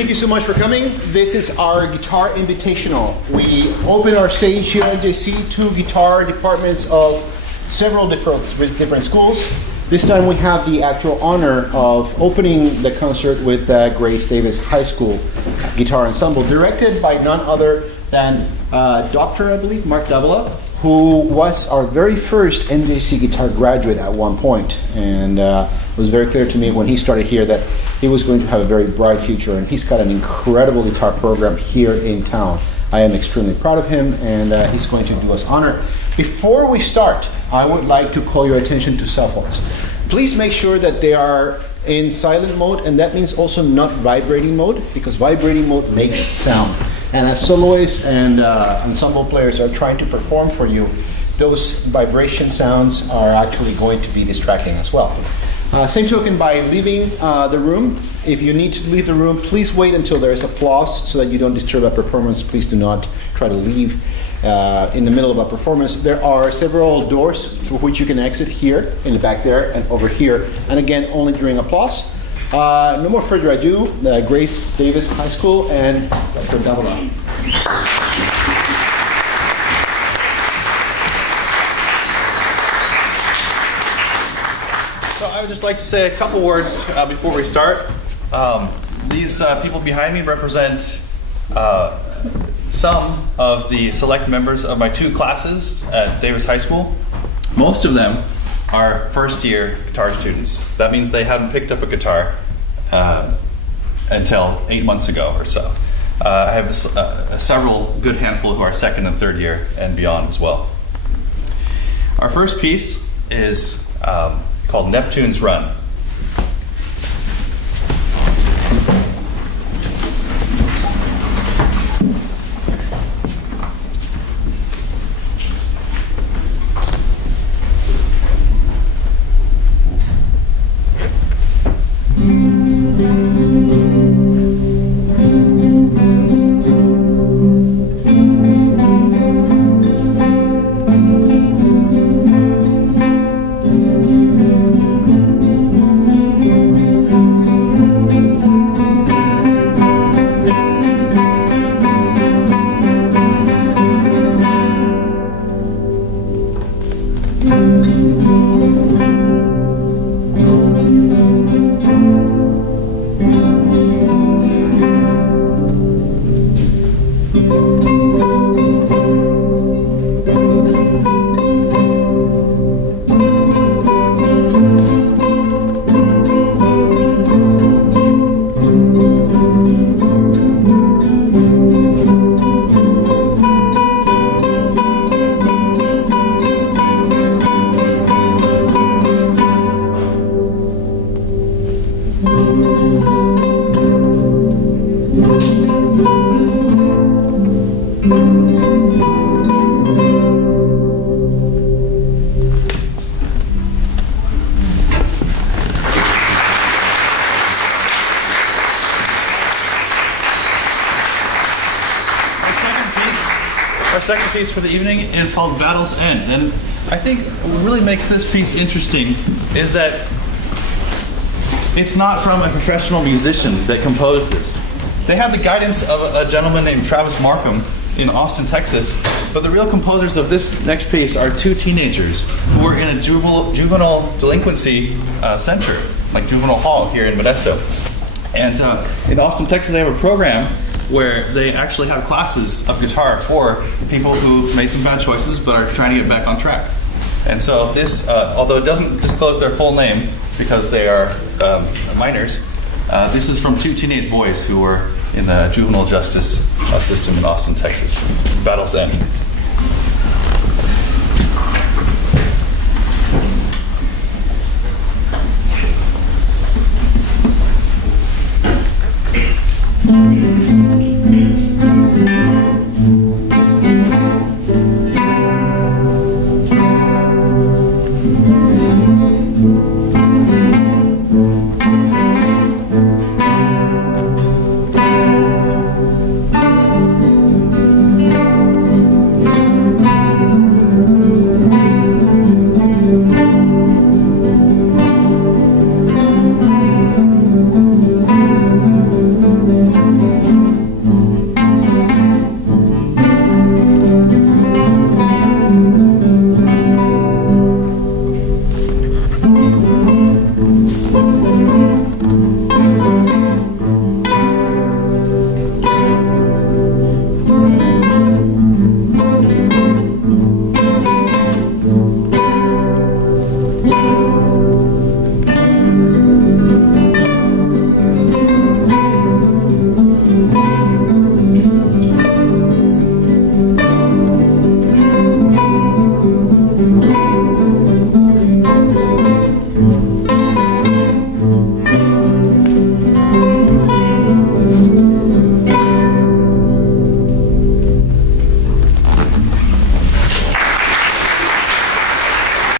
Thank you so much for coming. This is our Guitar Invitational. We open our stage here at MJC to guitar departments of several different schools. This time we have the actual honor of opening the concert with Grace Davis High School Guitar Ensemble, directed by none other than Dr. I believe, Mark Dávila, who was our very first MJC Guitar graduate at one point. And it was very clear to me when he started here that he was going to have a very bright future, and he's got an incredible guitar program here in town. I am extremely proud of him, and he's going to do us honor. Before we start, I would like to call your attention to cell phones. Please make sure that they are in silent mode, and that means also not vibrating mode, because vibrating mode makes sound. And as soloists and ensemble players are trying to perform for you, those vibration sounds are actually going to be distracting as well. Same token, by leaving the room, if you need to leave the room, please wait until there is applause so that you don't disturb a performance. Please do not try to leave in the middle of a performance. There are several doors through which you can exit, here, in the back there, and over here. And again, only during applause. No more further ado, Grace Davis High School and Dr. Dávila. So I would just like to say a couple words before we start. These people behind me represent some of the select members of my two classes at Davis High School. Most of them are first-year guitar students. That means they haven't picked up a guitar until 8 months ago or so. I have several good handful who are second and third year and beyond as well. Our first piece is called Neptune's Run. Our second piece for the evening is called Battle's End. And I think what really makes this piece interesting is that it's not from a professional musician that composed this. They had the guidance of a gentleman named Travis Markham in Austin, Texas, but the real composers of this next piece are two teenagers who were in a juvenile delinquency center, like juvenile hall here in Modesto. And in Austin, Texas, they have a program where they actually have classes of guitar for people who made some bad choices but are trying to get back on track. And so this, although it doesn't disclose their full name because they are minors, this is from two teenage boys who were in the juvenile justice system in Austin, Texas. Battle's End.